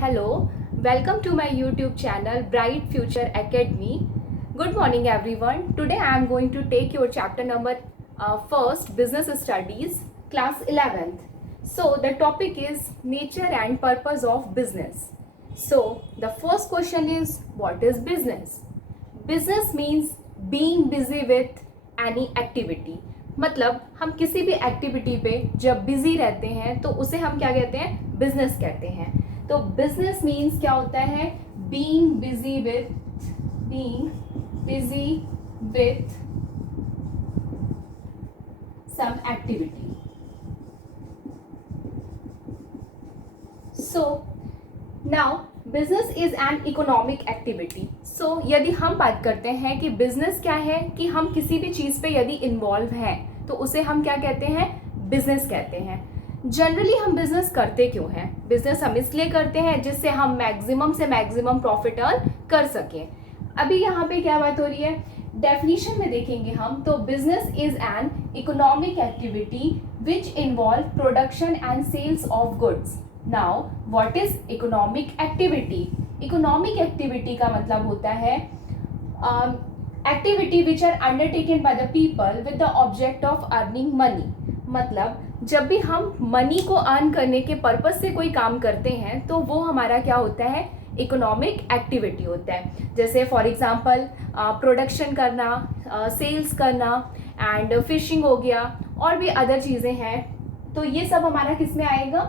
Hello, welcome to my YouTube channel Bright Future Academy. Good morning everyone. Today I am going to take your chapter number first Business Studies class 11th. So the topic is nature and purpose of business. So the first question is what is business? Business means being busy with any activity. मतलब हम किसी भी activity पे जब busy रहते हैं तो उसे हम क्या कहते हैं, बिजनेस कहते हैं. तो बिजनेस मीन्स क्या होता है, being busy with some activity. So now business is an economic activity. So यदि हम बात करते हैं कि बिजनेस क्या है, कि हम किसी भी चीज पे यदि इन्वॉल्व हैं तो उसे हम क्या कहते हैं, बिजनेस कहते हैं. जनरली हम बिजनेस करते क्यों हैं? बिजनेस हम इसलिए करते हैं जिससे हम मैक्सिमम से मैक्सिमम प्रॉफिट अर्न कर सकें. अभी यहाँ पे क्या बात हो रही है, डेफिनेशन में देखेंगे हम तो business is an economic activity which involve production and sales of goods. Now what is economic activity? Economic activity का मतलब होता है activity which are undertaken by the people with the object of earning money. मतलब जब भी हम money को earn करने के पर्पज से कोई काम करते हैं तो वो हमारा क्या होता है, इकोनॉमिक एक्टिविटी होता है. जैसे फॉर एग्जांपल प्रोडक्शन करना, सेल्स करना एंड फिशिंग हो गया, और भी अदर चीज़ें हैं. तो ये सब हमारा किस में आएगा,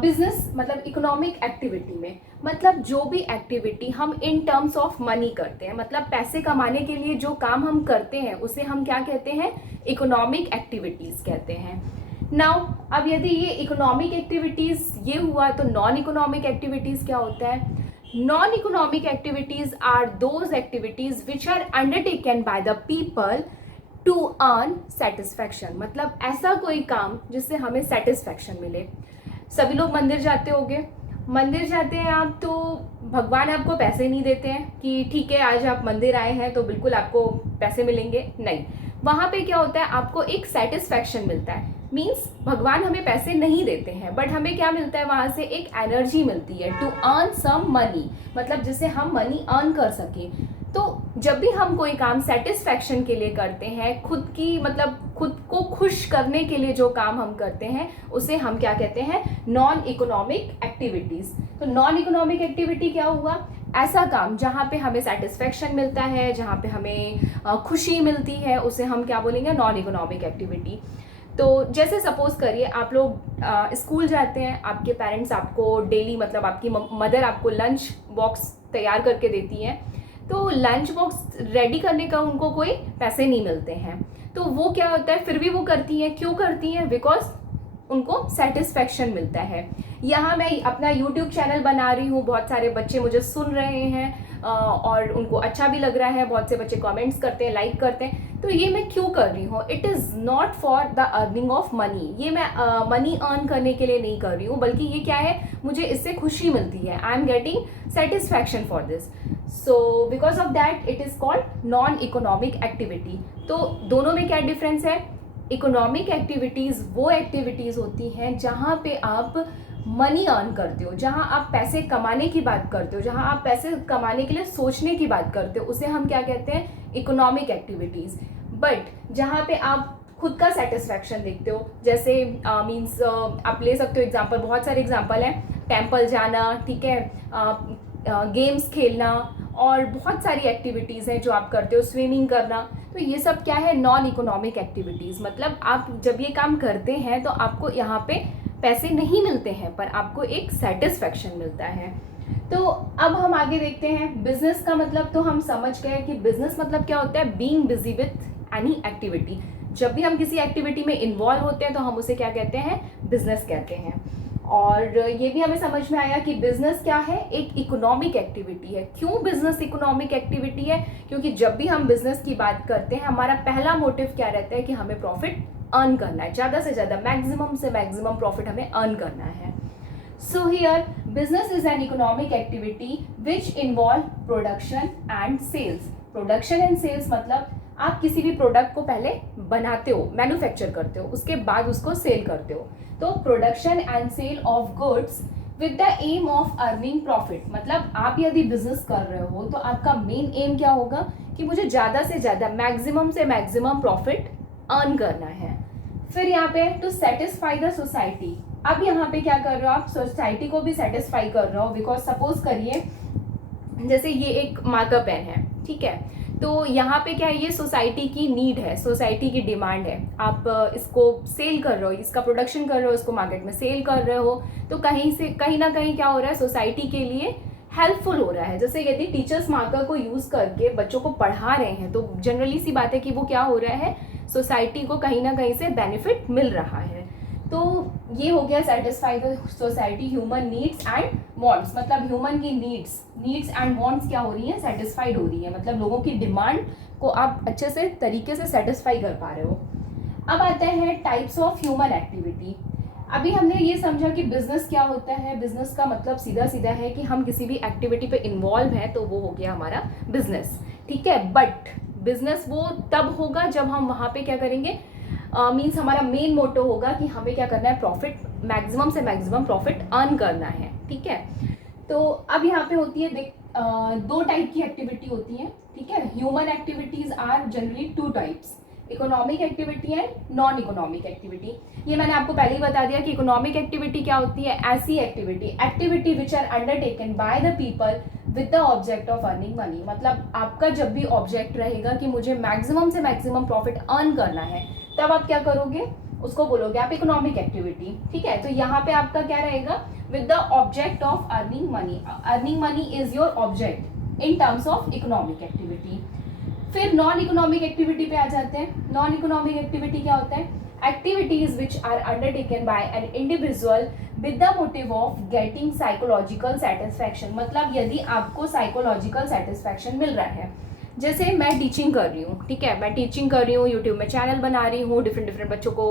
बिजनेस मतलब इकोनॉमिक एक्टिविटी में. मतलब जो भी एक्टिविटी हम इन टर्म्स ऑफ मनी करते हैं, मतलब पैसे कमाने के लिए जो काम हम करते हैं उसे हम क्या कहते हैं, इकोनॉमिक एक्टिविटीज कहते हैं. नाउ अब यदि ये इकोनॉमिक एक्टिविटीज ये हुआ तो नॉन इकोनॉमिक एक्टिविटीज क्या होता है? Non economic activities are those activities which are undertaken by the people to earn satisfaction. मतलब ऐसा कोई काम जिससे हमें सेटिस्फैक्शन मिले. सभी लोग मंदिर जाते होंगे, मंदिर जाते हैं आप तो भगवान आपको पैसे नहीं देते हैं कि ठीक है आज आप मंदिर आए हैं तो बिल्कुल आपको पैसे मिलेंगे. नहीं, वहाँ पे क्या होता है, आपको एक सेटिस्फैक्शन मिलता है. मीन्स भगवान हमें पैसे नहीं देते हैं बट हमें क्या मिलता है, वहाँ से एक एनर्जी मिलती है टू अर्न सम मनी, मतलब जिससे हम मनी अर्न कर सकें. तो जब भी हम कोई काम सेटिस्फैक्शन के लिए करते हैं, खुद की मतलब खुद को खुश करने के लिए जो काम हम करते हैं उसे हम क्या कहते हैं, नॉन इकोनॉमिक एक्टिविटीज. तो नॉन इकोनॉमिक एक्टिविटी क्या हुआ, ऐसा काम जहाँ पे हमें सेटिस्फैक्शन मिलता है, जहाँ पे हमें खुशी मिलती है, उसे हम क्या बोलेंगे, नॉन इकोनॉमिक एक्टिविटी. तो जैसे सपोज करिए आप लोग स्कूल जाते हैं, आपके पेरेंट्स आपको डेली मतलब आपकी मदर आपको लंच बॉक्स तैयार करके देती हैं. तो लंच बॉक्स रेडी करने का उनको कोई पैसे नहीं मिलते हैं, तो वो क्या होता है, फिर भी वो करती हैं. क्यों करती हैं? बिकॉज उनको सेटिस्फैक्शन मिलता है. यहाँ मैं अपना यूट्यूब चैनल बना रही हूँ, बहुत सारे बच्चे मुझे सुन रहे हैं और उनको अच्छा भी लग रहा है, बहुत से बच्चे कमेंट्स करते हैं, लाइक करते हैं. तो ये मैं क्यों कर रही हूँ? It is not for the earning of money. ये मैं मनी अर्न करने के लिए नहीं कर रही हूँ, बल्कि ये क्या है, मुझे इससे खुशी मिलती है. I am getting satisfaction for this. So because of that it is called non economic activity. तो दोनों में क्या डिफरेंस है? इकोनॉमिक एक्टिविटीज़ वो एक्टिविटीज़ होती हैं जहाँ पे आप मनी अर्न करते हो, जहाँ आप पैसे कमाने की बात करते हो, जहाँ आप पैसे कमाने के लिए सोचने की बात करते हो, उसे हम क्या कहते हैं, इकोनॉमिक एक्टिविटीज़. बट जहाँ पे आप खुद का सेटिस्फैक्शन देखते हो, जैसे मीन्स आप ले सकते हो एग्जांपल, बहुत सारे एग्जांपल हैं, टेम्पल जाना, ठीक है, गेम्स खेलना, और बहुत सारी एक्टिविटीज़ हैं जो आप करते हो, स्विमिंग करना. तो ये सब क्या है, नॉन इकोनॉमिक एक्टिविटीज़. मतलब आप जब ये काम करते हैं तो आपको यहाँ पे पैसे नहीं मिलते हैं पर आपको एक सेटिस्फैक्शन मिलता है. तो अब हम आगे देखते हैं बिजनेस का मतलब. तो हम समझ गए कि बिजनेस मतलब क्या होता है, being busy with any activity. जब भी हम किसी एक्टिविटी में इन्वॉल्व होते हैं तो हम उसे क्या कहते हैं, बिजनेस कहते हैं. और ये भी हमें समझ में आया कि बिजनेस क्या है, एक इकोनॉमिक एक्टिविटी है. क्यों बिजनेस इकोनॉमिक एक्टिविटी है? क्योंकि जब भी हम बिजनेस की बात करते हैं हमारा पहला मोटिव क्या रहता है कि हमें प्रॉफिट अर्न करना है, ज़्यादा से ज़्यादा मैक्सिमम से मैक्सिमम प्रॉफिट हमें अर्न करना है. So here business is an economic activity which involve production and sales. Production and sales मतलब आप किसी भी प्रोडक्ट को पहले बनाते हो, मैन्युफैक्चर करते हो, उसके बाद उसको सेल करते हो. तो production and sale of goods with the aim of earning profit. मतलब आप यदि बिजनेस कर रहे हो तो आपका मेन एम क्या होगा कि मुझे ज़्यादा से ज़्यादा, मैक्सिमम से मैक्सिमम प्रॉफिट अर्न करना है। फिर यहाँ पे टू सेटिस्फाई द सोसाइटी। अब यहाँ पे क्या कर रहे हो आप, सोसाइटी को भी सेटिस्फाई कर रहे हो, बिकॉज सपोज करिए जैसे ये एक मार्कर पेन है, ठीक है, तो यहाँ पे क्या है, ये सोसाइटी की नीड है, सोसाइटी की डिमांड है, आप इसको सेल कर रहे हो, इसका प्रोडक्शन कर रहे हो, इसको मार्केट में सेल कर रहे हो, तो कहीं से कहीं ना कहीं क्या हो रहा है, सोसाइटी के लिए हेल्पफुल हो रहा है। जैसे यदि टीचर्स मार्कर को यूज करके बच्चों को पढ़ा रहे हैं तो जनरली सी बात है कि वो क्या हो रहा है, सोसाइटी को कहीं ना कहीं से बेनिफिट मिल रहा है। तो ये हो गया satisfy the society human needs and wants. मतलब ह्यूमन की नीड्स एंड वांट्स क्या हो रही है, सेटिस्फाइड हो रही है, मतलब लोगों की डिमांड को आप अच्छे से तरीके से सेटिस्फाई कर पा रहे हो। अब आते हैं टाइप्स ऑफ ह्यूमन एक्टिविटी। अभी हमने ये समझा कि बिजनेस क्या होता है, बिजनेस का मतलब सीधा सीधा है कि हम किसी भी एक्टिविटी पे इन्वॉल्व हैं तो वो हो गया हमारा बिजनेस, ठीक है। बट बिजनेस वो तब होगा जब हम वहाँ पे क्या करेंगे, मीन्स हमारा मेन मोटो होगा कि हमें क्या करना है, प्रॉफिट, मैक्सिमम से मैक्सिमम प्रॉफिट अर्न करना है, ठीक है। तो अब यहाँ पे होती है दो टाइप की एक्टिविटी होती है, ठीक है। Human activities are generally two types, economic activity and non economic activity. ये मैंने आपको पहले ही बता दिया कि इकोनॉमिक एक्टिविटी क्या होती है, ऐसी activity which are undertaken by the people with the object of earning money. मतलब आपका जब भी ऑब्जेक्ट रहेगा कि मुझे मैक्सिमम से मैक्सिमम प्रॉफिट अर्न करना है, तब आप क्या करोगे, उसको बोलोगे आप इकोनॉमिक एक्टिविटी, ठीक है। तो यहाँ पे आपका क्या रहेगा, with the object of earning money. Earning money is your object in terms of economic activity. फिर नॉन इकोनॉमिक एक्टिविटी पे आ जाते हैं। नॉन इकोनॉमिक एक्टिविटी क्या होता है, activities which are undertaken by an individual with the motive of getting psychological satisfaction. मतलब यदि आपको साइकोलॉजिकल सेटिस्फैक्शन मिल रहा है, जैसे मैं टीचिंग कर रही हूँ, ठीक है, मैं टीचिंग कर रही हूँ, यूट्यूब में चैनल बना रही हूँ, डिफरेंट बच्चों को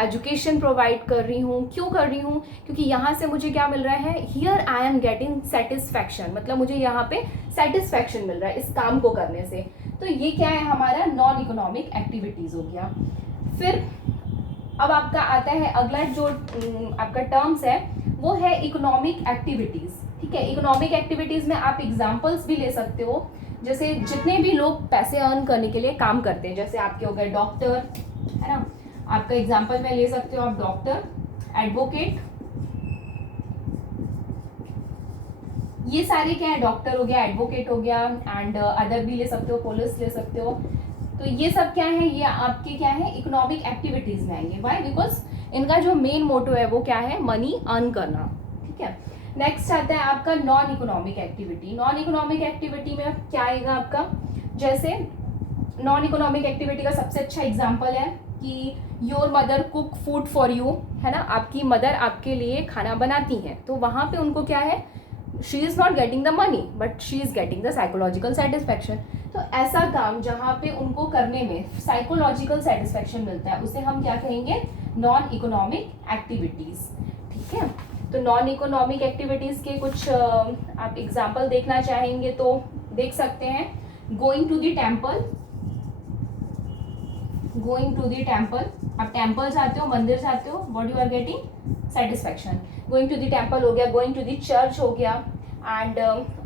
एजुकेशन प्रोवाइड कर रही हूँ। क्यों कर रही हूँ, क्योंकि यहाँ से मुझे क्या मिल रहा है, here I am getting satisfaction, मतलब मुझे यहाँ पे सेटिस्फैक्शन मिल रहा है इस काम को करने से। तो ये क्या है, हमारा नॉन इकोनॉमिक एक्टिविटीज हो गया। फिर अब आपका आता है अगला जो आपका टर्म्स है, वो है इकोनॉमिक एक्टिविटीज, ठीक है। इकोनॉमिक एक्टिविटीज में आप एग्जांपल्स भी ले सकते हो, जैसे जितने भी लोग पैसे अर्न करने के लिए काम करते हैं, जैसे आपके हो गए डॉक्टर, है ना, आपका एग्जांपल में ले सकते हो आप डॉक्टर, एडवोकेट, ये सारे क्या है, डॉक्टर हो गया, एडवोकेट हो गया, एंड अदर भी ले सकते हो, पुलिस ले सकते हो। तो ये सब क्या है, ये आपके क्या है, इकोनॉमिक एक्टिविटीज में आएंगे। वाई, बिकॉज इनका जो मेन मोटो है वो क्या है, मनी अर्न करना, ठीक है। नेक्स्ट आता है आपका non economic activity. Non economic activity में क्या आएगा आपका, जैसे नॉन इकोनॉमिक एक्टिविटी का सबसे अच्छा एग्जांपल है कि your mother cook food for you, है ना, आपकी मदर आपके लिए खाना बनाती हैं, तो वहाँ पे उनको क्या है, she is not getting the money but she is getting the psychological satisfaction. तो ऐसा काम जहाँ पे उनको करने में साइकोलॉजिकल सेटिस्फैक्शन मिलता है, उसे हम क्या कहेंगे, नॉन इकोनॉमिक एक्टिविटीज़, ठीक है। तो नॉन इकोनॉमिक एक्टिविटीज़ के कुछ आप एग्जाम्पल देखना चाहेंगे तो देख सकते हैं। Going to the temple, going to the temple, आप टेम्पल जाते हो, मंदिर जाते हो, what you are getting, satisfaction. Going to the temple हो गया, गोइंग टू द चर्च हो गया, एंड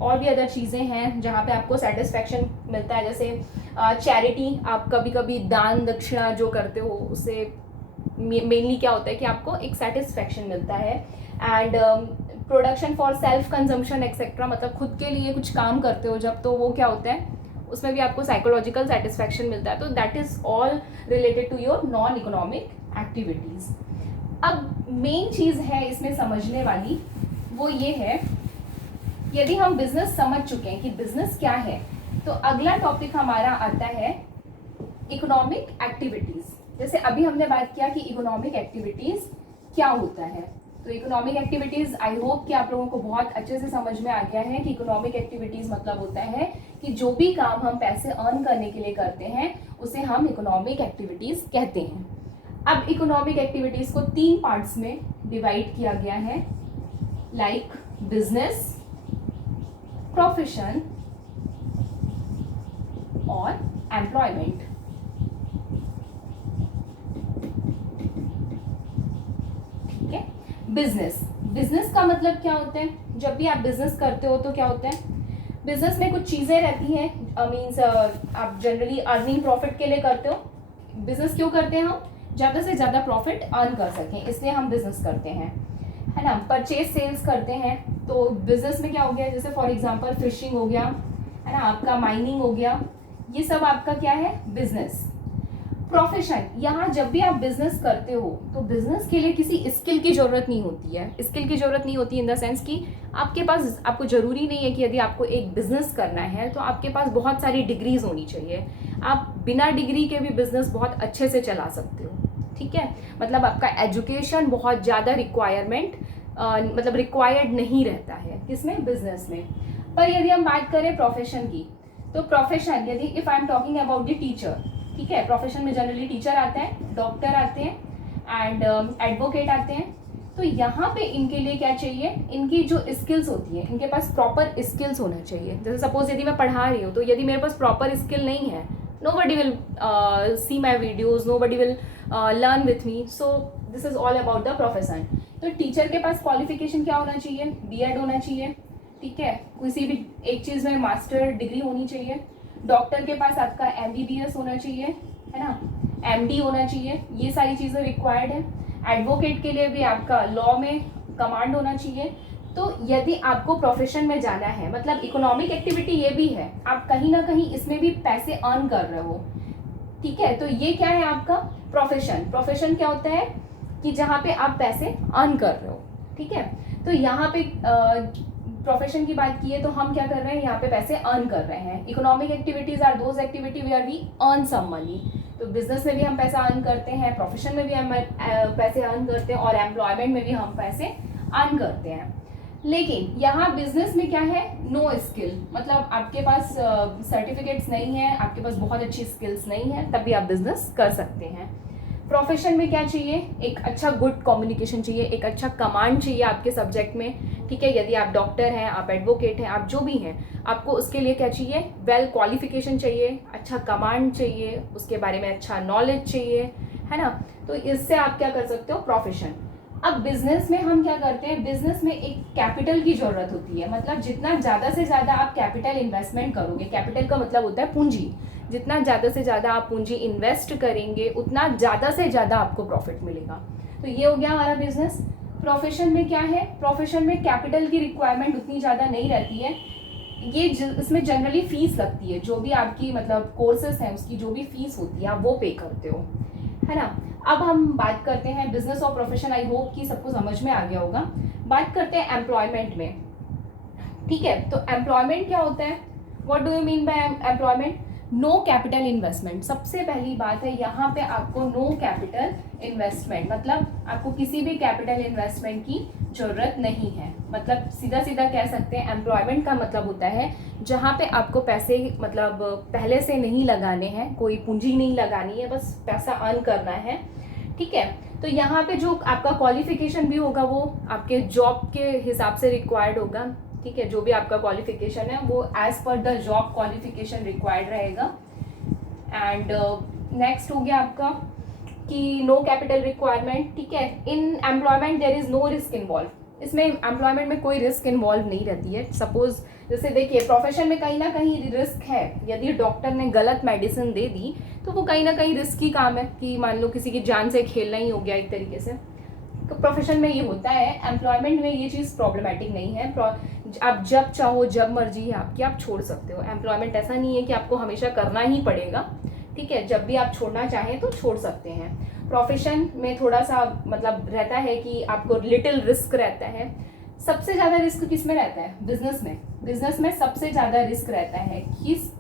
और भी अदर चीज़ें हैं जहाँ पे आपको सेटिस्फैक्शन मिलता है। जैसे चैरिटी, आप कभी कभी दान दक्षिणा जो करते हो, उससे मेनली क्या होता है कि आपको एक सेटिस्फैक्शन मिलता है। And production for self consumption etcetera, मतलब खुद के लिए कुछ काम करते हो जब, तो वो क्या होता है, उसमें भी आपको साइकोलॉजिकल सेटिस्फैक्शन मिलता है। तो that is all related to your non economic activities. अब मेन चीज़ है इसमें समझने वाली, वो ये है, यदि हम बिजनेस समझ चुके हैं कि बिजनेस क्या है, तो अगला टॉपिक हमारा आता है इकोनॉमिक एक्टिविटीज। जैसे अभी हमने बात किया कि इकोनॉमिक एक्टिविटीज क्या होता है, तो इकोनॉमिक एक्टिविटीज आई होप कि आप लोगों को बहुत अच्छे से समझ में आ गया है कि इकोनॉमिक एक्टिविटीज मतलब होता है कि जो भी काम हम पैसे अर्न करने के लिए करते हैं उसे हम इकोनॉमिक एक्टिविटीज कहते हैं। अब इकोनॉमिक एक्टिविटीज को 3 पार्ट्स में डिवाइड किया गया है, लाइक बिजनेस, प्रोफेशन और एम्प्लॉयमेंट। ठीक है, बिजनेस, बिजनेस का मतलब क्या होता है? जब भी आप बिजनेस करते हो तो क्या होता है, बिजनेस में कुछ चीज़ें रहती हैं, मीन्स आप जनरली अर्निंग प्रॉफिट के लिए करते हो। बिजनेस क्यों करते हैं हम? ज़्यादा से ज़्यादा प्रॉफिट अर्न कर सकें, इसलिए हम बिजनेस करते हैं, है ना। परचेज सेल्स करते हैं, तो बिजनेस में क्या हो गया, जैसे फॉर एग्जांपल फिशिंग हो गया, है ना, आपका माइनिंग हो गया, ये सब आपका क्या है, बिजनेस। प्रोफेशन, यहाँ जब भी आप बिजनेस करते हो तो बिजनेस के लिए किसी स्किल की ज़रूरत नहीं होती है। स्किल की ज़रूरत नहीं होती इन द सेंस कि आपके पास, आपको ज़रूरी नहीं है कि यदि आपको एक बिजनेस करना है तो आपके पास बहुत सारी डिग्रीज होनी चाहिए। आप बिना डिग्री के भी बिजनेस बहुत अच्छे से चला सकते हो, ठीक है। मतलब आपका एजुकेशन बहुत ज़्यादा रिक्वायरमेंट मतलब रिक्वायर्ड नहीं रहता है, किसमें, बिजनेस में। पर यदि हम बात करें प्रोफेशन की, तो प्रोफेशन, यदि if I am talking about the teacher, ठीक है, प्रोफेशन में जनरली टीचर आते हैं, डॉक्टर आते हैं एंड एडवोकेट आते हैं। तो यहाँ पे इनके लिए क्या चाहिए, इनकी जो स्किल्स होती है, इनके पास प्रॉपर स्किल्स होना चाहिए। जैसे सपोज यदि मैं पढ़ा रही हूँ, तो यदि मेरे पास प्रॉपर स्किल नहीं है, nobody will see my videos, nobody will learn with me, so this is all about the profession। तो टीचर के पास क्वालिफिकेशन क्या होना चाहिए, बीएड होना चाहिए, ठीक है, किसी भी एक चीज़ में मास्टर डिग्री होनी चाहिए। डॉक्टर के पास आपका एमबीबीएस होना चाहिए, है ना, एमडी होना चाहिए, ये सारी चीज़ें रिक्वायर्ड है। एडवोकेट के लिए भी आपका लॉ में कमांड होना चाहिए। तो यदि आपको प्रोफेशन में जाना है, मतलब इकोनॉमिक एक्टिविटी ये भी है, आप कहीं ना कहीं इसमें भी पैसे अर्न कर रहे हो, ठीक है। तो ये क्या है आपका प्रोफेशन। प्रोफेशन क्या होता है कि जहाँ पे आप पैसे अर्न कर रहे हो, ठीक है। तो यहाँ पे प्रोफेशन की बात की है, तो हम क्या कर रहे हैं, यहाँ पे पैसे अर्न कर रहे हैं। Economic activities are those activity where we earn some money. तो बिजनेस में भी हम पैसा अर्न करते हैं, प्रोफेशन में भी हम पैसे अर्न करते हैं, और एम्प्लॉयमेंट में भी हम पैसे अर्न करते हैं। लेकिन यहाँ बिजनेस में क्या है, नो स्किल, मतलब आपके पास सर्टिफिकेट्स नहीं है, आपके पास बहुत अच्छी स्किल्स नहीं है, तब भी आप बिजनेस कर सकते हैं। प्रोफेशन में क्या चाहिए, एक अच्छा गुड कम्युनिकेशन चाहिए, एक अच्छा कमांड चाहिए आपके सब्जेक्ट में, ठीक है। यदि आप डॉक्टर हैं, आप एडवोकेट हैं, आप जो भी हैं, आपको उसके लिए क्या चाहिए, वेल क्वालिफिकेशन चाहिए, अच्छा कमांड चाहिए, उसके बारे में अच्छा नॉलेज चाहिए, है ना। तो इससे आप क्या कर सकते हो, प्रोफेशन। अब बिजनेस में हम क्या करते हैं, बिजनेस में एक कैपिटल की जरूरत होती है, मतलब जितना ज़्यादा से ज़्यादा आप कैपिटल इन्वेस्टमेंट करोगे, कैपिटल का मतलब होता है पूंजी, जितना ज़्यादा से ज़्यादा आप पूंजी इन्वेस्ट करेंगे उतना ज़्यादा से ज़्यादा आपको प्रॉफिट मिलेगा। तो ये हो गया हमारा बिजनेस। प्रोफेशन में क्या है, प्रोफेशन में कैपिटल की रिक्वायरमेंट उतनी ज़्यादा नहीं रहती है, ये इसमें जनरली फीस लगती है, जो भी आपकी मतलब कोर्सेस हैं उसकी जो भी फीस होती है आप वो पे करते हो, है ना। अब हम बात करते हैं बिजनेस और प्रोफेशन, आई होप कि सबको समझ में आ गया होगा। बात करते हैं एम्प्लॉयमेंट में, ठीक है। तो एम्प्लॉयमेंट क्या होता है, what do you mean by employment, no capital investment. सबसे पहली बात है यहाँ पे आपको नो कैपिटल इन्वेस्टमेंट, मतलब आपको किसी भी कैपिटल इन्वेस्टमेंट की जरूरत नहीं है। मतलब सीधा सीधा कह सकते हैं एम्प्लॉयमेंट का मतलब होता है जहाँ पे आपको पैसे मतलब पहले से नहीं लगाने हैं, कोई पूंजी नहीं लगानी है, बस पैसा अर्न करना है, ठीक है। तो यहाँ पे जो आपका क्वालिफिकेशन भी होगा वो आपके जॉब के हिसाब से रिक्वायर्ड होगा, ठीक है। जो भी आपका क्वालिफिकेशन है वो as per the job qualification required रहेगा। एंड नेक्स्ट हो गया आपका कि नो कैपिटल रिक्वायरमेंट, ठीक है। In employment there is no risk involve, इसमें एम्प्लॉयमेंट में कोई रिस्क इन्वॉल्व नहीं रहती है। सपोज जैसे देखिए प्रोफेशन में कहीं ना कहीं रिस्क है, यदि डॉक्टर ने गलत मेडिसिन दे दी तो वो कहीं ना कहीं रिस्की काम है, कि मान लो किसी की जान से खेलना ही हो गया एक तरीके से। तो प्रोफेशन में ये होता है, एम्प्लॉयमेंट में ये चीज़ प्रॉब्लमेटिक नहीं है, आप जब चाहो जब मर्जी है आपकी आप छोड़ सकते हो। एम्प्लॉयमेंट ऐसा नहीं है कि आपको हमेशा करना ही पड़ेगा, ठीक है, जब भी आप छोड़ना चाहें तो छोड़ सकते हैं। प्रोफेशन में थोड़ा सा मतलब रहता है कि आपको लिटिल रिस्क रहता है। सबसे ज़्यादा रिस्क किस में रहता है, बिजनेस में। बिजनेस में सबसे ज़्यादा रिस्क रहता है,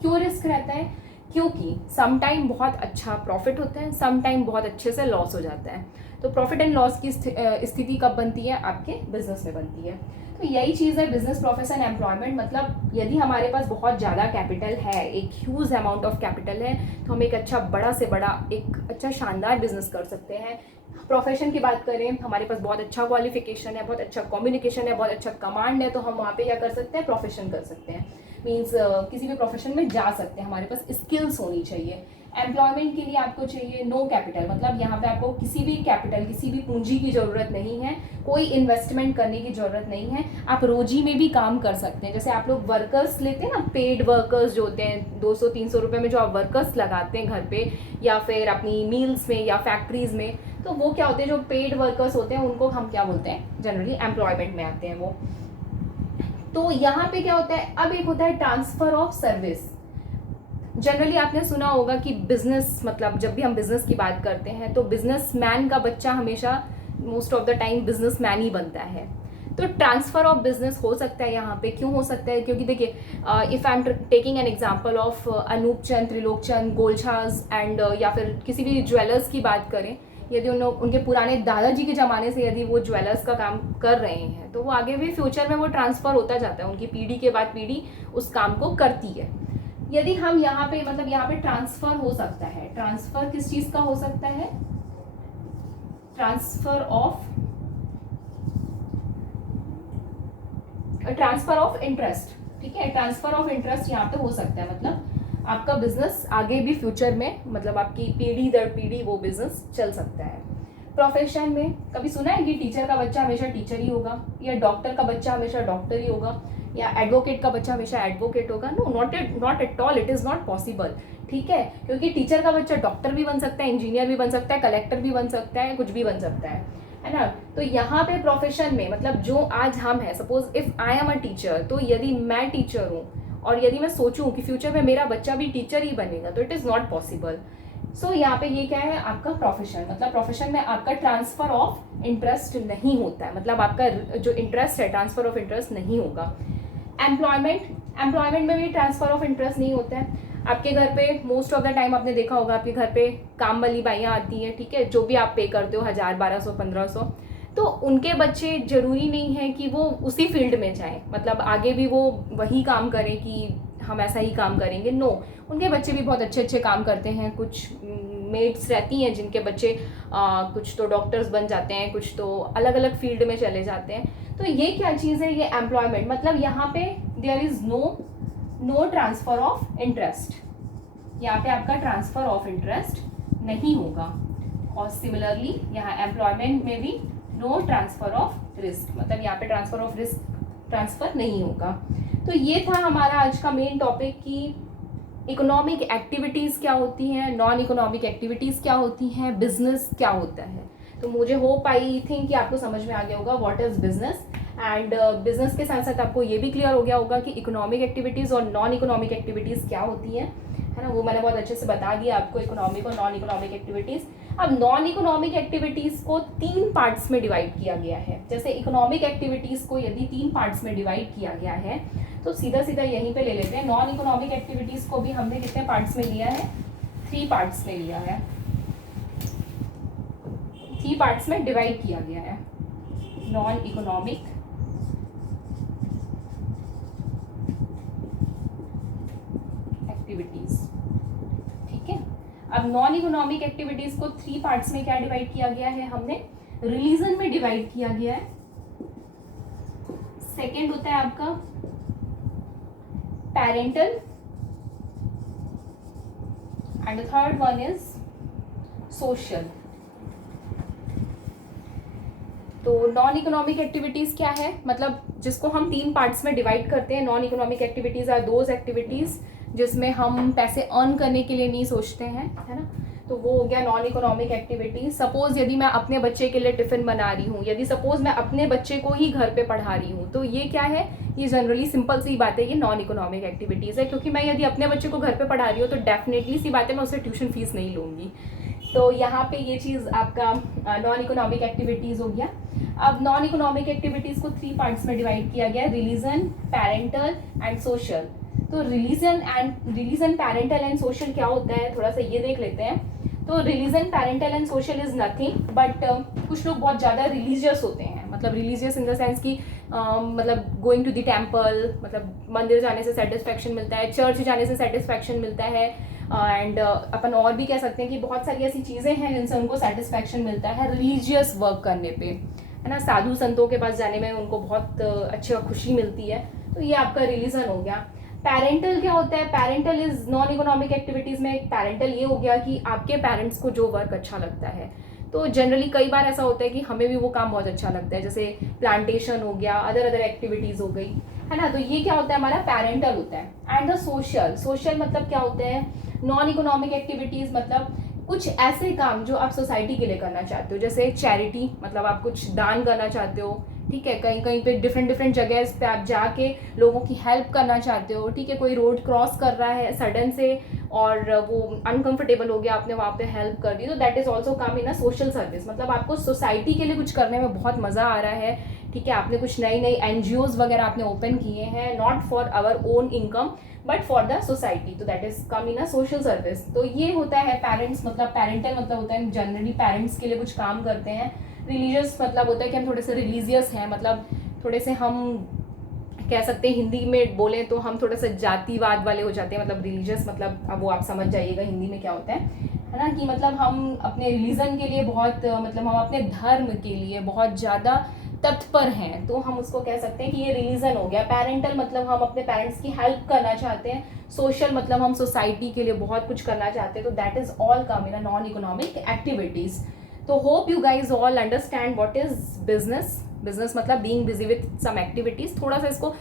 क्यों रिस्क रहता है, क्योंकि सम टाइम बहुत अच्छा प्रॉफिट होता है, सम टाइम बहुत अच्छे से लॉस हो जाता है। तो प्रॉफिट एंड लॉस की स्थिति कब बनती है, आपके बिजनेस में बनती है। तो यही चीज़ है बिजनेस, प्रोफेशन, एम्प्लॉयमेंट। मतलब यदि हमारे पास बहुत ज़्यादा कैपिटल है, एक ह्यूज अमाउंट ऑफ कैपिटल है, तो हम एक अच्छा बड़ा से बड़ा एक अच्छा शानदार बिजनेस कर सकते हैं। प्रोफेशन की बात करें, हमारे पास बहुत अच्छा क्वालिफिकेशन है, बहुत अच्छा कम्युनिकेशन है, बहुत अच्छा कमांड है, तो हम वहाँ पे क्या कर सकते हैं, प्रोफेशन कर सकते हैं। मीन्स किसी भी प्रोफेशन में जा सकते हैं, हमारे पास स्किल्स होनी चाहिए। एम्प्लॉयमेंट के लिए आपको चाहिए नो कैपिटल, मतलब यहाँ पे आपको किसी भी कैपिटल, किसी भी पूंजी की ज़रूरत नहीं है, कोई इन्वेस्टमेंट करने की ज़रूरत नहीं है। आप रोजी में भी काम कर सकते हैं। जैसे आप लोग वर्कर्स लेते हैं ना, पेड वर्कर्स जो होते हैं 200-300 रुपये में जो आप वर्कर्स लगाते हैं घर पे या फिर अपनी मील्स में या फैक्ट्रीज में, तो वो क्या होते हैं, जो पेड वर्कर्स होते हैं उनको हम क्या बोलते हैं, जनरली एम्प्लॉयमेंट में आते हैं वो। तो यहाँ पे क्या होता है, अब एक होता है ट्रांसफर ऑफ सर्विस। जनरली आपने सुना होगा कि बिजनेस, मतलब जब भी हम बिजनेस की बात करते हैं तो बिजनेसमैन का बच्चा हमेशा most of the time businessman ही बनता है। तो ट्रांसफर ऑफ बिजनेस हो सकता है यहाँ पे। क्यों हो सकता है? क्योंकि देखिए, if I am taking an example of Anoop Chand, Trilok Chand, Golchhas and या फिर किसी भी ज्वेलर्स की बात करें, यदि उनके पुराने दादाजी के ज़माने से यदि वो ज्वेलर्स का काम कर रहे हैं तो वो आगे भी फ्यूचर में वो ट्रांसफ़र होता जाता है, उनकी पीढ़ी के बाद पीढ़ी उस काम को करती है। यदि हम यहाँ पे, मतलब यहाँ पे ट्रांसफ़र हो सकता है, ट्रांसफ़र किस चीज़ का हो सकता है? Transfer of interest. ठीक है, ट्रांसफ़र ऑफ इंटरेस्ट यहाँ पे हो सकता है, मतलब आपका बिजनेस आगे भी फ्यूचर में, मतलब आपकी पीढ़ी दर पीढ़ी वो बिजनेस चल सकता है। प्रोफेशन में कभी सुना है कि टीचर का बच्चा हमेशा टीचर ही होगा, या डॉक्टर का बच्चा हमेशा डॉक्टर ही होगा, या एडवोकेट का बच्चा हमेशा एडवोकेट होगा? No, not at all, it is not possible. ठीक है, क्योंकि टीचर का बच्चा डॉक्टर भी बन सकता है, इंजीनियर भी बन सकता है, कलेक्टर भी बन सकता है, कुछ भी बन सकता है ना। तो यहाँ पे प्रोफेशन में, मतलब जो आज हम हैं, suppose if I am a teacher, तो यदि मैं टीचर हूँ और यदि मैं सोचूं कि फ्यूचर में मेरा बच्चा भी टीचर ही बनेगा, तो इट इज़ नॉट पॉसिबल। सो यहाँ पे ये क्या है, आपका प्रोफेशन, मतलब प्रोफेशन में आपका ट्रांसफर ऑफ इंटरेस्ट नहीं होता है, मतलब आपका जो इंटरेस्ट है, ट्रांसफर ऑफ इंटरेस्ट नहीं होगा। एम्प्लॉयमेंट में भी ट्रांसफर ऑफ इंटरेस्ट नहीं होता है। आपके घर पे मोस्ट ऑफ द टाइम आपने देखा होगा, आपके घर पे काम वाली बाइयाँ आती हैं, ठीक है, जो भी आप पे करते हो 1000, 1200, 1500, तो उनके बच्चे जरूरी नहीं है कि वो उसी फील्ड में जाएं, मतलब आगे भी वो वही काम करें कि हम ऐसा ही काम करेंगे। नो, उनके बच्चे भी बहुत अच्छे अच्छे काम करते हैं। कुछ मेट्स रहती हैं जिनके बच्चे कुछ तो डॉक्टर्स बन जाते हैं, कुछ तो अलग अलग फील्ड में चले जाते हैं। तो ये क्या चीज़ है, ये एम्प्लॉयमेंट, मतलब यहाँ पे there is no transfer of interest, यहाँ पे आपका ट्रांसफ़र ऑफ इंटरेस्ट नहीं होगा। और सिमिलरली यहाँ एम्प्लॉयमेंट में भी नो ट्रांसफ़र ऑफ रिस्क, मतलब यहाँ पे ट्रांसफ़र ऑफ रिस्क ट्रांसफ़र नहीं होगा। तो ये था हमारा आज का मेन टॉपिक कि इकोनॉमिक एक्टिविटीज़ क्या होती हैं, नॉन इकोनॉमिक एक्टिविटीज़ क्या होती हैं, बिजनेस क्या होता है। तो मुझे होप आई थिंक कि आपको समझ में आ गया होगा what is business, and business के साथ साथ आपको ये भी क्लियर हो गया होगा कि इकोनॉमिक एक्टिविटीज़ और नॉन इकोनॉमिक एक्टिविटीज़ क्या होती हैं, है ना। वो मैंने बहुत अच्छे से बता दिया आपको, इकोनॉमिक और नॉन इकोनॉमिक एक्टिविटीज़। अब नॉन इकोनॉमिक एक्टिविटीज़ को 3 पार्ट्स में डिवाइड किया गया है। जैसे इकोनॉमिक एक्टिविटीज़ को यदि 3 पार्ट्स में डिवाइड किया गया है, तो सीधा सीधा यहीं पे ले लेते हैं। नॉन इकोनॉमिक एक्टिविटीज़ को भी हमने कितने पार्ट्स में लिया है? 3 पार्ट्स में लिया है, 3 पार्ट्स में डिवाइड किया गया है नॉन इकोनॉमिक एक्टिविटीज़। ठीक है, अब नॉन इकोनॉमिक एक्टिविटीज़ को 3 पार्ट्स में क्या डिवाइड किया गया है? हमने रिलीजन में डिवाइड किया गया है। सेकेंड होता है आपका parental, and third one is social. तो नॉन इकोनॉमिक एक्टिविटीज क्या है, मतलब जिसको हम 3 पार्ट्स में डिवाइड करते हैं। Non economic activities are those activities जिसमें हम पैसे अर्न करने के लिए नहीं सोचते हैं, है ना। तो वो हो गया नॉन इकोनॉमिक एक्टिविटीज। सपोज यदि मैं अपने बच्चे के लिए टिफिन बना रही हूँ, यदि सपोज मैं अपने बच्चे को ही घर पे पढ़ा रही हूँ, तो ये क्या है? ये जनरली सिंपल सी बात है, ये नॉन इकोनॉमिक एक्टिविटीज है। क्योंकि मैं यदि अपने बच्चे को घर पे पढ़ा रही हूँ तो डेफिनेटली सी बात है मैं उससे ट्यूशन फीस नहीं लूँगी। तो यहाँ पे ये चीज़ आपका नॉन इकोनॉमिक एक्टिविटीज़ हो गया। अब नॉन इकोनॉमिक एक्टिविटीज़ को 3 पार्ट्स में डिवाइड किया गया है, रिलीजन, पैरेंटल एंड सोशल। तो रिलीजन, पैरेंटल एंड सोशल क्या होता है, थोड़ा सा ये देख लेते हैं। तो religion, parental and social is nothing but, कुछ लोग बहुत ज़्यादा रिलीजियस होते हैं, मतलब रिलीजियस इन द सेंस कि मतलब गोइंग टू द टेम्पल, मतलब मंदिर जाने से सेटिस्फैक्शन मिलता है, चर्च जाने से सेटिस्फैक्शन मिलता है, एंड अपन और भी कह सकते हैं कि बहुत सारी ऐसी चीज़ें हैं जिनसे उनको सेटिस्फैक्शन मिलता है रिलीजियस वर्क करने पे, है ना। साधु संतों के पास जाने में उनको बहुत अच्छी खुशी मिलती है। तो ये आपका रिलीजन हो गया। पेरेंटल क्या होता है? Parental is non economic activities में पेरेंटल ये हो गया कि आपके पेरेंट्स को जो वर्क अच्छा लगता है। तो जनरली कई बार ऐसा होता है कि हमें भी वो काम बहुत अच्छा लगता है, जैसे प्लांटेशन हो गया, अदर अदर एक्टिविटीज हो गई, है ना। तो ये क्या होता है? हमारा पेरेंटल होता है। एंड द सोशल, सोशल मतलब क्या होते हैं? नॉन इकोनॉमिक एक्टिविटीज मतलब कुछ ऐसे काम जो आप सोसाइटी के लिए करना चाहते हो, जैसे चैरिटी, मतलब आप कुछ दान करना चाहते हो, ठीक है। कहीं कहीं पे डिफरेंट डिफरेंट जगह पे आप जाके लोगों की हेल्प करना चाहते हो, ठीक है। कोई रोड क्रॉस कर रहा है सडन से और वो अनकंफर्टेबल हो गया, आपने वहाँ पे हेल्प कर दी, तो that is also come in a social service. मतलब आपको सोसाइटी के लिए कुछ करने में बहुत मज़ा आ रहा है, ठीक है। आपने कुछ नई नई एनजीओज वगैरह आपने ओपन किए हैं, not for our own income but for the society, तो that is come in a social service. तो ये होता है पेरेंट्स, मतलब पेरेंटल मतलब होता है जनरली पेरेंट्स के लिए कुछ काम करते हैं। रिलीजियस मतलब होता है कि हम थोड़े से रिलीजियस हैं, मतलब थोड़े से हम कह सकते हैं, हिंदी में बोलें तो हम थोड़ा सा जातिवाद वाले हो जाते हैं। मतलब रिलीजियस मतलब अब वो आप समझ जाइएगा हिंदी में क्या होता है ना। कि मतलब हम अपने रिलीजन के लिए बहुत मतलब हम अपने धर्म के लिए बहुत ज़्यादा तत्पर हैं, तो हम उसको कह सकते हैं कि ये रिलीजन हो गया। पेरेंटल मतलब हम अपने पेरेंट्स की हेल्प करना चाहते हैं। सोशल मतलब हम सोसाइटी के लिए बहुत कुछ करना चाहते हैं। तो that is all come in non economic activities. तो hope you guys all understand what is business. Business मतलब being busy with some activities. थोड़ा सा इसको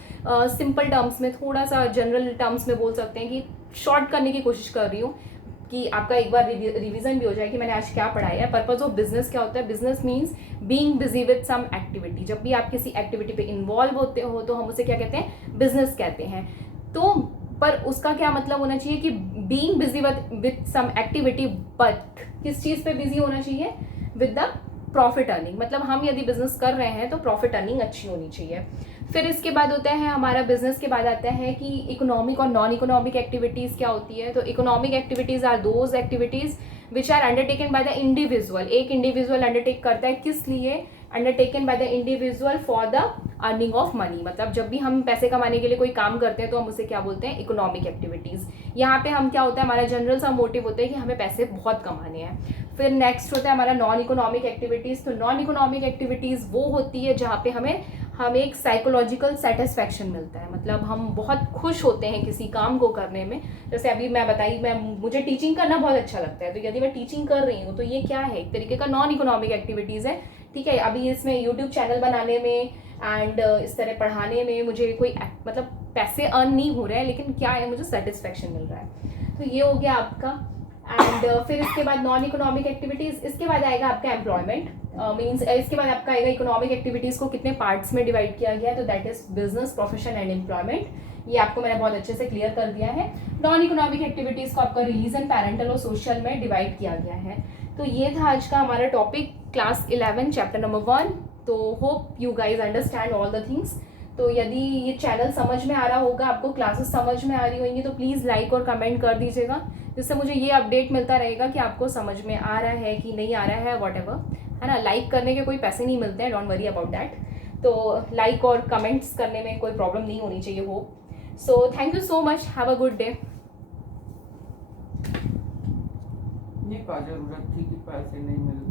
सिंपल टर्म्स में, थोड़ा सा जनरल टर्म्स में बोल सकते हैं कि शॉर्ट करने की कोशिश कर रही हूँ कि आपका एक बार रिवीजन भी हो जाए कि मैंने आज क्या पढ़ाया है। पर्पज ऑफ बिजनेस क्या होता है? Business means being busy with some activity. जब भी आप किसी एक्टिविटी पे इन्वॉल्व होते हो तो हम उसे क्या कहते हैं? बिजनेस कहते हैं। तो पर उसका क्या मतलब होना चाहिए कि being busy with some activity, but किस चीज़ पे बिजी होना चाहिए? With the profit earning. मतलब हम यदि बिजनेस कर रहे हैं तो प्रॉफिट अर्निंग अच्छी होनी चाहिए। फिर इसके बाद होता है हमारा बिजनेस के बाद आता है कि इकोनॉमिक और नॉन इकोनॉमिक एक्टिविटीज़ क्या होती है। तो economic activities are those activities which are undertaken by the individual. एक इंडिविजुअल अंडरटेक करता है, किस लिए? Undertaken by the individual for the earning of money. मतलब जब भी हम पैसे कमाने के लिए कोई काम करते हैं तो हम उसे क्या बोलते हैं? Economic activities. यहाँ पे हम क्या होता है, हमारा जनरल सा मोटिव होता है कि हमें पैसे बहुत कमाने हैं। फिर नेक्स्ट होता है हमारा नॉन इकोनॉमिक एक्टिविटीज़। तो नॉन इकोनॉमिक एक्टिविटीज़ वो होती है जहाँ पे हमें एक साइकोलॉजिकल सेटिस्फैक्शन मिलता है। मतलब हम बहुत खुश होते हैं किसी काम को करने में। जैसे अभी मैं बताई, मुझे टीचिंग करना बहुत अच्छा लगता है, तो यदि मैं टीचिंग कर रही हूँ तो ये क्या है? एक तरीके का नॉन इकोनॉमिक एक्टिविटीज़ है, ठीक है। अभी इसमें यूट्यूब चैनल बनाने में एंड इस तरह पढ़ाने में मुझे कोई मतलब पैसे अर्न नहीं हो रहे हैं, लेकिन क्या है, मुझे सेटिस्फैक्शन मिल रहा है। तो ये हो गया आपका। एंड फिर इसके बाद नॉन इकोनॉमिक एक्टिविटीज़, इसके बाद आएगा आपका एम्प्लॉयमेंट। मीन्स इसके बाद आपका आएगा इकोनॉमिक एक्टिविटीज़ को कितने पार्ट्स में डिवाइड किया गया है। तो that is business, profession and employment. ये आपको मैंने बहुत अच्छे से क्लियर कर दिया है। नॉन इकोनॉमिक एक्टिविटीज़ को आपका रिलीजन, पैरेंटल और सोशल में डिवाइड किया गया है। तो ये था आज का हमारा टॉपिक, क्लास 11 चैप्टर नंबर 1। तो hope you guys understand all the things. तो यदि ये चैनल समझ में आ रहा होगा, आपको क्लासेस समझ में आ रही होंगी, तो प्लीज़ लाइक और कमेंट कर दीजिएगा, जिससे मुझे ये अपडेट मिलता रहेगा कि आपको समझ में आ रहा है कि नहीं आ रहा है, व्हाटएवर, है ना। लाइक करने के कोई पैसे नहीं मिलते हैं, डोंट वरी अबाउट दैट। तो लाइक और कमेंट्स करने में कोई प्रॉब्लम नहीं होनी चाहिए, hope so. Thank you so much, have a good day. ये क्या जरूरत थी कि पैसे नहीं मिलते?